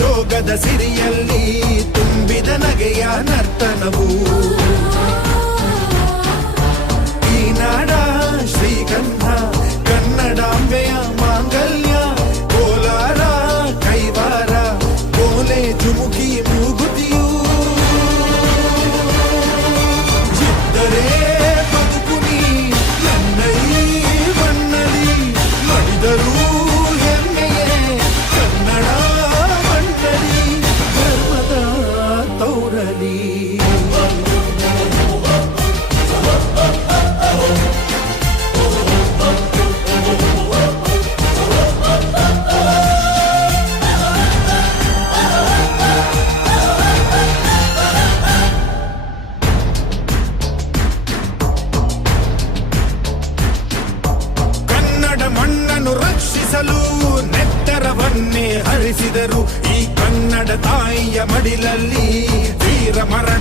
ಜೋಗದ ಸಿರಿಯಲ್ಲಿ ತುಂಬಿದ ನಗೆಯ ನರ್ತನವು ಈ ನಾಡ ಶ್ರೀಗಂಧ ಕನ್ನಡಾಂಬೆಯ ಮಾಂಗಲ್ಯ ಕೋಲಾರ ಕೈವಾರ ಕೋಲೆ ಜುಮುಕಿ ಮೂಗುತಿಯು ಚಿತ್ತರೇ ಬದುಕುನಿ ನನ್ನ ಈ ಮಣ್ಣಲಿ ಮಡಿದರೂ ಹೆಮ್ಮೆಯೇ ಕನ್ನಡ ಮಣ್ಣಲಿ ಧರ್ಮದ ತೌರಲಿ ಮಣ್ಣನ್ನು ರಕ್ಷಿಸಲು ನೆತ್ತರವನ್ನೇ ಹರಿಸಿದರು ಈ ಕನ್ನಡ ತಾಯಿಯ ಮಡಿಲಲ್ಲಿ ವೀರ ಮರಣ